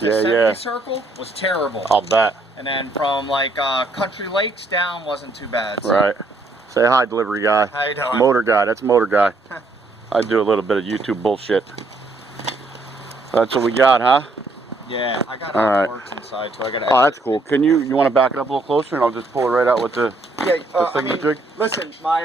the 70 circle was terrible. I'll bet. And then from like Country Lakes down wasn't too bad. So. Right. Say hi, delivery guy. How you doing? Motor guy. That's motor guy. I do a little bit of YouTube bullshit. That's what we got, huh? Yeah, I got all right. Works inside, so I got. Oh, that's cool. Can you want to back it up a little closer, and I'll just pull it right out with the jig? Listen, my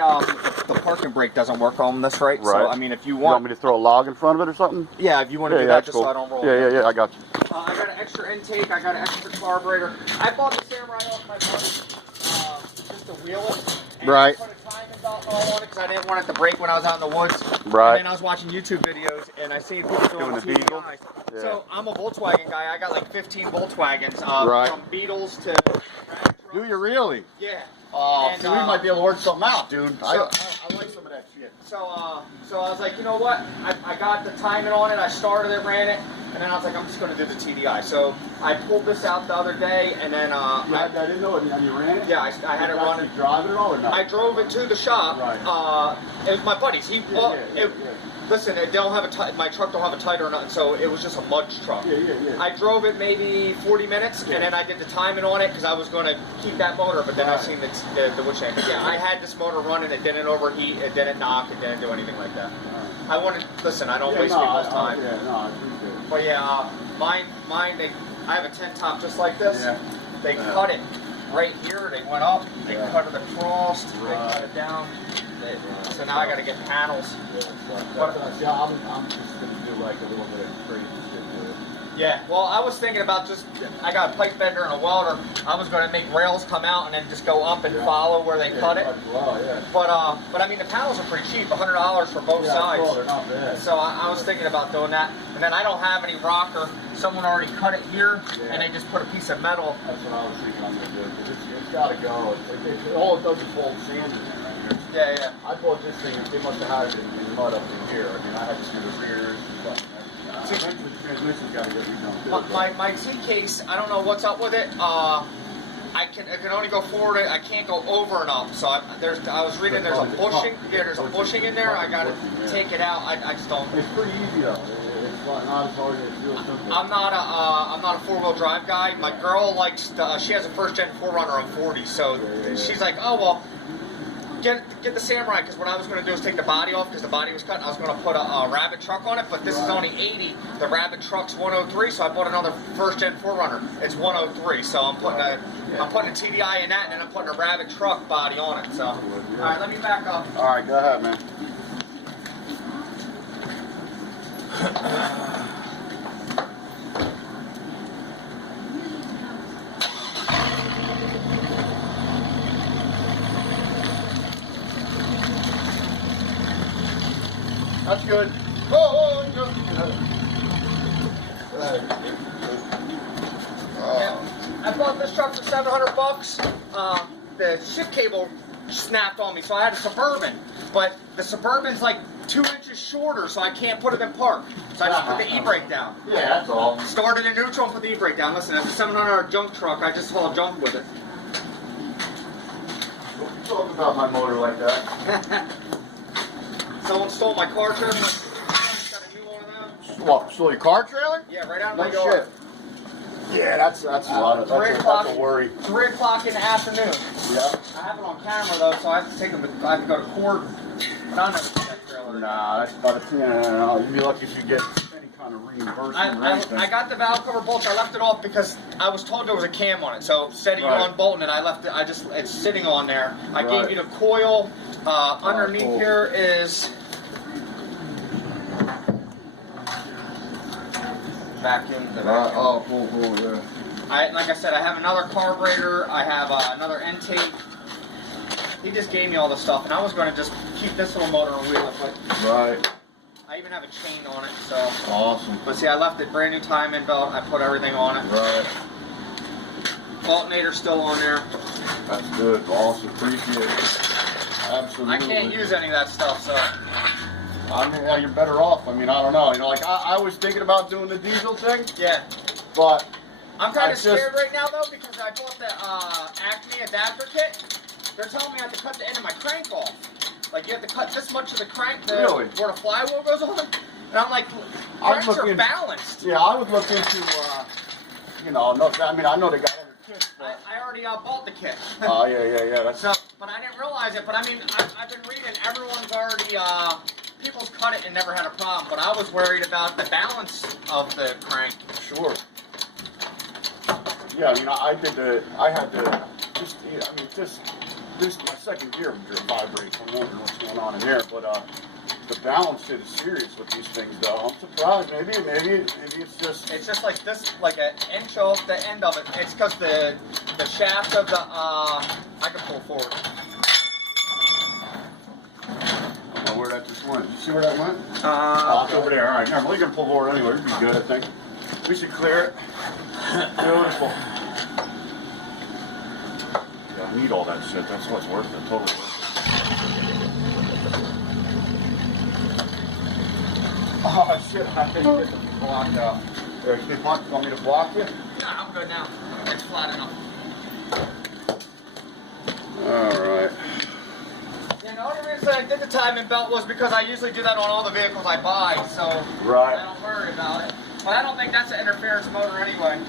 the parking brake doesn't work on this, right? Right. So I mean, if you You want me to throw a log in front of it or something? Yeah, if you want to do that, just cool. so I don't roll. Yeah, I got you. I got an extra intake. I got an extra carburetor. I bought the Samurai off my buddy just to wheel it. And Right. I put a timing belt on it because I didn't want it to break when I was out in the woods. Right. And then I was watching YouTube videos and I seen people doing the diesel. TDIs. So I'm a Volkswagen guy. I got like 15 Volkswagens Right. from Beetles to. Do you really? Yeah. Oh, And, see, we might be able to work something out, dude. So, I like some of that shit. So I was like, you know what? I got the timing on it. I started it, ran it, and then I was like, I'm just going to do the TDI. So I pulled this out the other day, and then I didn't know it. And you ran it? Yeah, I had it running. Drive it at all or not? I drove it to the shop. Right. It was my buddy's. Listen, it don't have my truck don't have a titer or nothing, so it was just a mud truck. Yeah. I drove it maybe 40 minutes, and then I did the timing on it because I was going to keep that motor, but then I seen the wood shank. Yeah, I had this motor running. It didn't overheat. It didn't knock. It didn't do anything like that. I listen. I don't waste people's time. I appreciate it. But yeah, mine. I have a tent top just like this. Yeah. They cut it right here. They went up. They cut it across. They cut it down. So now I got to get panels. I'm just gonna do like a little bit of crazy shit to it. Yeah. Well, I was thinking about I got a pipe bender and a welder. I was going to make rails come out and then just go up and follow where they cut it. Wow, yeah. But I mean the panels are pretty cheap, $100 for both sides. Well, they're not bad. So I was thinking about doing that. And then I don't have any rocker. Someone already cut it here, and they just put a piece of metal. That's what I was thinking I'm gonna do. It's gotta go. All it does is hold sand in there. Yeah. I bought this thing. They must have had it in mud up in here. I mean, I had to do the rears. Eventually, the transmission's got to get redone too. My T case, I don't know what's up with it. I can only go forward. I can't go over and up. So I was reading there's a bushing. Yeah, there's a bushing in there. I gotta take it out. I just don't. It's pretty easy though. It's not as hard as it's real simple. I'm not a 4-wheel drive guy. My girl likes. She has a first-gen 4Runner on 40. So she's like, oh well. Get the Samurai, because what I was going to do is take the body off because the body was cut and I was going to put a Rabbit truck on it, but this is only 80. The Rabbit truck's 103, so I bought another first-gen 4Runner. It's 103, so I'm putting a TDI in that, and then I'm putting a Rabbit truck body on it. So, all right, let me back up. All right, go ahead, man. That's good. Oh, good. I bought this truck for $700. The shift cable snapped on me, so I had a Suburban. But the Suburban's like 2 inches shorter, so I can't put it in park. So I just put the e-brake down. Yeah, that's all. Started in neutral and put the e-brake down. Listen, it's a $700 junk truck. I just haul junk with it. Don't talk about my motor like that. Someone stole my car trailer. Got a new one of them. What, stole your car trailer? Yeah, right out of No my door. shit. Yeah, that's a lot of, that's a worry. 3 o'clock in the afternoon. Yeah. I have it on camera though, so I have to take them. I have to go to court. But I'll never see that trailer. Nah, that's about a 10. You'd be lucky if you get any kind of reimbursement or anything. I got the valve cover bolts. I left it off because I was told there was a cam on it. So instead of you unbolting it, I left it. It's sitting on there. I gave you the coil. Underneath here is vacuum. Cool, yeah. Like I said, I have another carburetor. I have another intake. He just gave me all the stuff, and I was going to just keep this little motor and wheel it, but right. I even have a chain on it. So awesome. But see, I left it brand new timing belt. I put everything on it. Right. Alternator's still on there. That's good. Awesome. Appreciate it. Absolutely. I can't use any of that stuff, so. I mean, yeah, you're better off. I mean, I don't know. You know, like I was thinking about doing the diesel thing. Yeah. But I'm kind of scared right now though because I bought the Acme adapter kit. They're telling me I have to cut the end of my crank off. Like you have to cut this much of the crank where the flywheel goes on. And I'm like, cranks are balanced. Yeah, I would look into you know, no, I mean, I know they got other kits, but... I already bought the kit. Oh, yeah, that's... So, but I didn't realize it, but I mean, I've been reading, everyone's already, people's cut it and never had a problem, but I was worried about the balance of the crank. Sure. Yeah, I mean, I had to, just, I mean, this my second gear vibrates. I'm wondering what's going on in there, but the balance shit is serious with these things, though. I'm surprised. Maybe it's just... It's just like this, like an inch off the end of it. It's because the shaft of the, I can pull forward. I don't know where that just went. Did you see where that went? Oh, it's over there. All right, never mind. You can pull forward anyway. It'd be good, I think. We should clear it. Beautiful. Yeah, I need all that shit. That's what's worth it. Totally worth it. Oh, shit. I think it's blocked out. You want me to block it? no, I'm good now. It's flat enough. All right. Yeah, the only reason I did the timing belt was because I usually do that on all the vehicles I buy, so Right. I don't worry about it. But I don't think that's an interference motor anyway.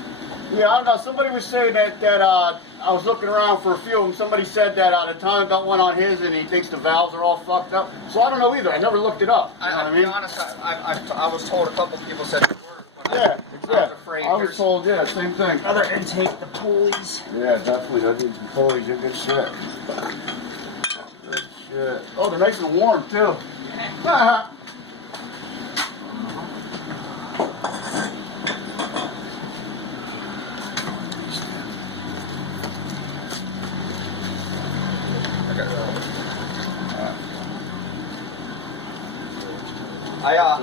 Yeah, I don't know. Somebody was saying that I was looking around for a few of them. Somebody said that the timing belt went on his and he thinks the valves are all fucked up. So I don't know either. I never looked it up. You know what I mean? To be honest, I was told a couple people said it worked. Yeah, I was afraid. I was told, yeah, same thing. Other intake, the pulleys. Yeah, definitely. That needs some pulleys. You're good shit. Good shit. Oh, they're nice and warm, too.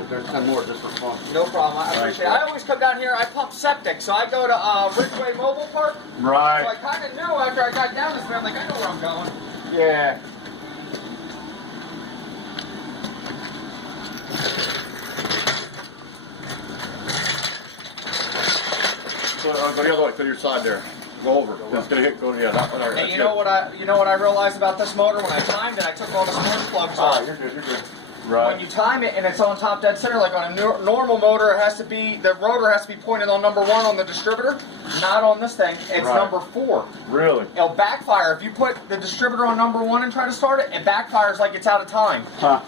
There's 10 more just for fun. No problem. I appreciate it. I always come down here. I pump septic, so I go to Ridgeway Mobile Park. Right. So I kind of knew after I got down this way, I'm like, I know where I'm going. Yeah. So, go the other way, to your side there. Go over. It's gonna hit. Go. Yeah, that one. Right, And you know what I realized about this motor when I timed it? I took all the spark plugs off. Ah, you're good. You're good. Right. When you time it and it's on top dead center, like on a normal motor, it has to be, the rotor has to be pointed on number 1 on the distributor, not on this thing. It's Right. number 4. Really? It'll backfire. If you put the distributor on number 1 and try to start it, it backfires like it's out of time. Huh.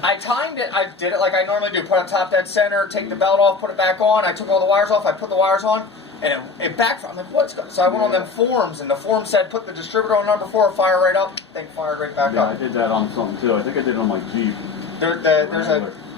I timed it. I did it like I normally do. Put it top dead center, take the belt off, put it back on. I took all the wires off. I put the wires on, and it backfired. I'm like, what's going on? So I went on them forums, and the forum said, put the distributor on number 4, fire right up. Thing fired right back Yeah, up. I did that on something too. I think I did it on my Jeep. There's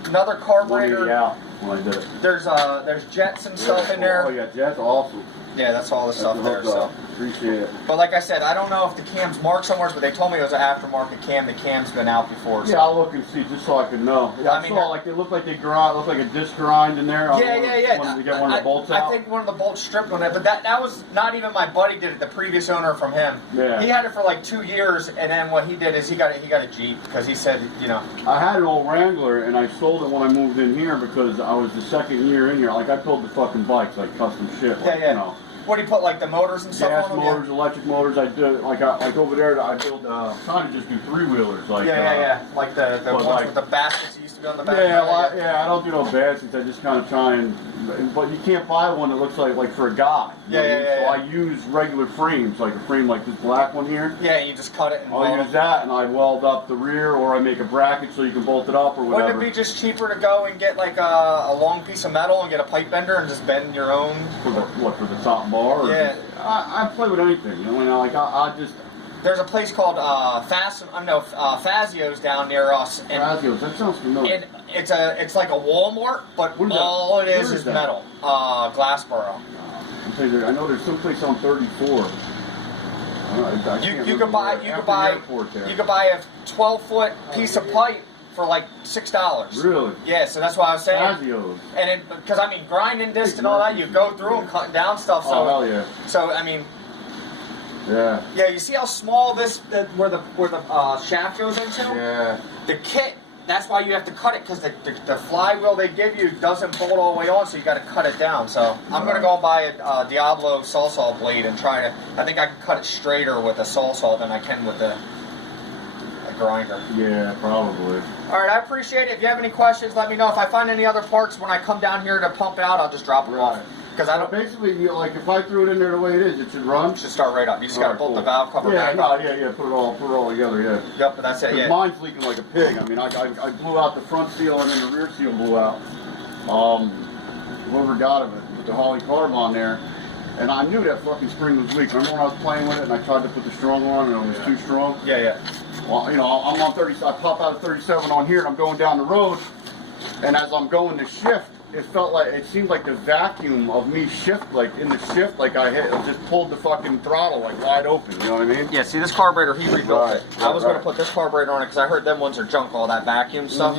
another carburetor. 180 out when I did it. There's jets and stuff in there. Oh yeah, Jet's awesome. Yeah, that's all the stuff there. So. Appreciate it. But like I said, I don't know if the cam's marked somewhere, but they told me it was an aftermarket cam. The cam's been out before. So. Yeah, I'll look and see just so I can know. Yeah, I saw like it looked like they grind, looked like a disc grind in there. Yeah. Wanted to get one of the bolts out. I think one of the bolts stripped on it, but that was not even my buddy did it. The previous owner from him. Yeah. He had it for like 2 years, and then what he did is he got a Jeep because he said, you know. I had an old Wrangler and I sold it when I moved in here because I was the second year in here. Like I built the fucking bikes, like custom shit. Like, Yeah. You know. What do you put, like the motors and stuff Gas on them? motors, electric motors. I did like over there. I built trying to just do 3-wheelers. Like Yeah. Like the ones like, with the baskets that used to be on the back. Yeah, I don't do no baskets. I just kind of try and. But you can't buy one that looks like for a guy. You know what I mean? So I use regular frames, like a frame like this black one here. Yeah, you just cut it and I'll use that, and I weld up the rear, or I make a bracket so you can bolt it up or whatever. Wouldn't it be just cheaper to go and get like a long piece of metal and get a pipe bender and just bend your own? For the top bar? Or Yeah. I play with anything. You know, like I just. There's a place called Fazio's down near us. And, Fazio's, that sounds familiar. and it's like a Walmart, but all it is metal. Glassboro. I know there's some place on 34. You could buy a 12-foot piece of pipe for like $6. Really? Yeah, so that's why I was saying. Fazio's. And because I mean, grinding disc and all that, you go through and cutting down stuff. So, oh hell yeah. So I mean. Yeah. Yeah, you see how small where the shaft goes into? Yeah. The kit. That's why you have to cut it because the flywheel they give you doesn't bolt all the way on, so you got to cut it down. So I'm gonna go and buy a Diablo saw blade and try to. I think I can cut it straighter with a saw than I can with a grinder. Yeah, probably. All right, I appreciate it. If you have any questions, let me know. If I find any other parts when I come down here to pump out, I'll just drop them off. Because I don't. Basically, like if I threw it in there the way it is, it should run. It should start right up. You just gotta bolt the valve cover back no, up. yeah. Put it all together. Yeah. Yep, but that's it. Yeah. Mine's leaking like a pig. I mean, I blew out the front seal and then the rear seal blew out. Whoever got it put the Holly carb on there, and I knew that fucking spring was weak. Remember when I was playing with it and I tried to put the strong on and it was too strong? Yeah. Well, you know, I'm on 30. I pop out of 37 on here and I'm going down the road, and as I'm going to shift, it seemed like the vacuum of me in the shift, like I just pulled the fucking throttle like wide open, you know what I mean? Yeah, see this carburetor, he rebuilt it. I was right. going to put this carburetor on it because I heard them ones are junk, all that vacuum stuff.